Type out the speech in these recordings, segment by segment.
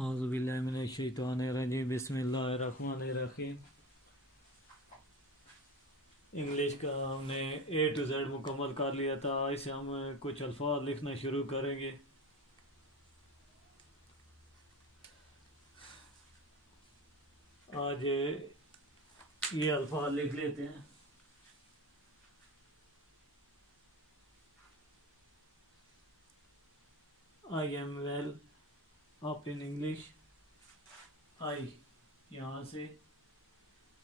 औज़ुबिल्लाहि मिनश्शैतानिर्रजीम बिस्मिल्लाहिर्रहमानिर्रहीम। इंग्लिश का हमने A to Z मुकम्मल कर लिया था। इससे हम कुछ अल्फाज लिखना शुरू करेंगे। आज ये अल्फाज लिख लेते हैं। I am well up in English. I यहाँ से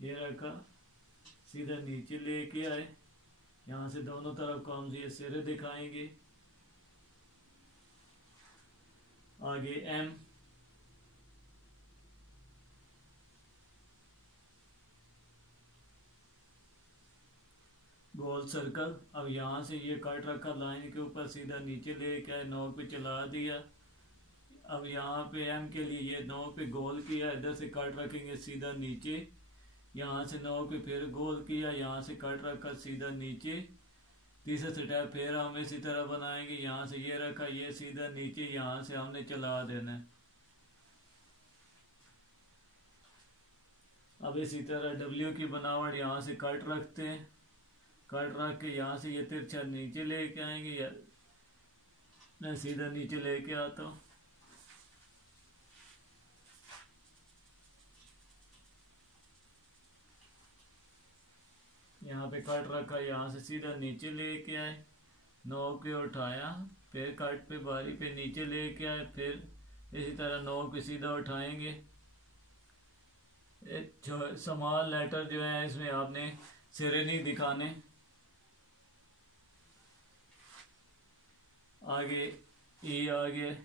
ये रखा, सीधा नीचे लेके आए, यहाँ से दोनों तरफ को हम ये सिरे दिखाएंगे। आगे एम, गोल सर्कल। अब यहाँ से ये कट रखा लाइन के ऊपर, सीधा नीचे लेके आए, नोक पे चला दिया। अब यहाँ पे एम के लिए ये नोक पे गोल किया, इधर से कट रखेंगे सीधा नीचे, यहाँ से नोक पे फिर गोल किया, यहाँ से कट रखा सीधा नीचे। तीसरा स्टेप फिर हम इसी तरह बनाएंगे, यहाँ से ये रखा, ये सीधा नीचे, यहाँ से हमने चला देना है। अब इसी तरह डब्ल्यू की बनावट, यहाँ से कट रखते हैं, कट रख के यहाँ से ये तिरछा नीचे लेके आएंगे, या मैं सीधा नीचे लेके आता हूँ। यहाँ पे कट रखा, यहाँ से सीधा नीचे लेके आए, नोक पे उठाया, फिर कट पे बारी पे नीचे लेके आए, फिर इसी तरह नोक पे सीधा उठाएंगे। स्मॉल लेटर जो है इसमें आपने सिरे नहीं दिखाने। आगे ई आगे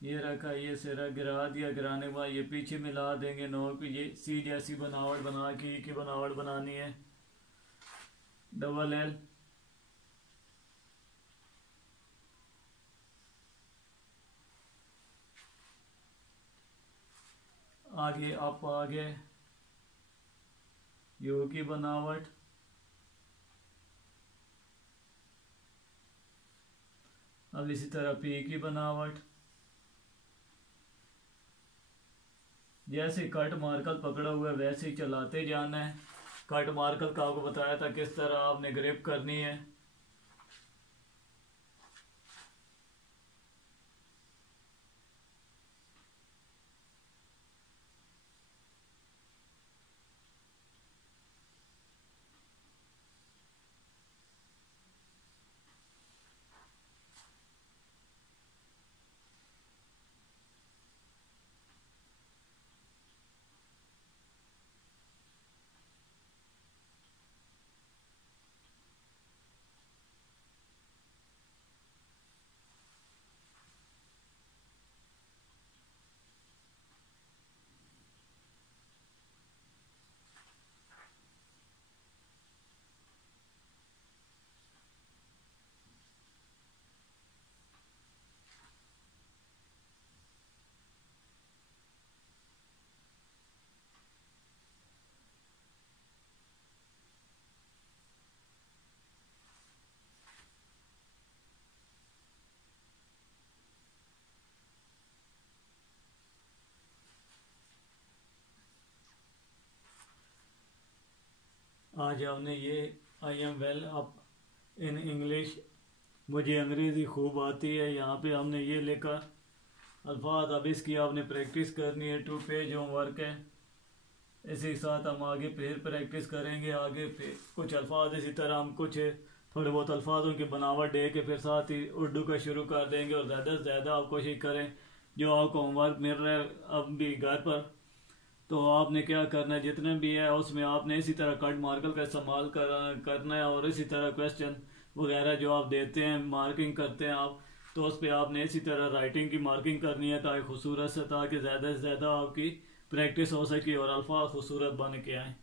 ये रखा, ये सिरा गिरा दिया, गिराने के बाद ये पीछे मिला देंगे नोक पे। ये सी जैसी बनावट बना के ई की बनावट बनानी है। डबल एल, आगे अप आगे यू की बनावट, अब इसी तरह पी की बनावट। जैसे कट मार्कर पकड़ा हुआ है वैसे ही चलाते जाना है। कट मार्कर का आपको बताया था किस तरह आपने ग्रिप करनी है। आज हमने ये आई am well up in English, मुझे अंग्रेज़ी खूब आती है, यहाँ पे हमने ये लिखा अल्फाज। अब इसकी आपने प्रैक्टिस करनी है, 2 पेज होमवर्क है। इसी के साथ हम आगे फिर प्रैक्टिस करेंगे। आगे फिर कुछ अल्फाज इसी तरह हम कुछ थोड़े बहुत अल्फाजों की बनावट दे के फिर साथ ही उर्दू का शुरू कर देंगे। और ज़्यादा से ज़्यादा आप कोशिश करें, जो आपको होमवर्क मिल रहा है अब भी घर पर, तो आपने क्या करना है, जितने भी है उसमें आपने इसी तरह कट मार्कर का इस्तेमाल करना है। और इसी तरह क्वेश्चन वगैरह जो आप देते हैं, मार्किंग करते हैं आप, तो उस पर आपने इसी तरह राइटिंग की मार्किंग करनी है, ताकि खूबसूरत से, ताकि ज़्यादा से ज़्यादा आपकी प्रैक्टिस हो सके और अल्फाज खूबसूरत बन के आए।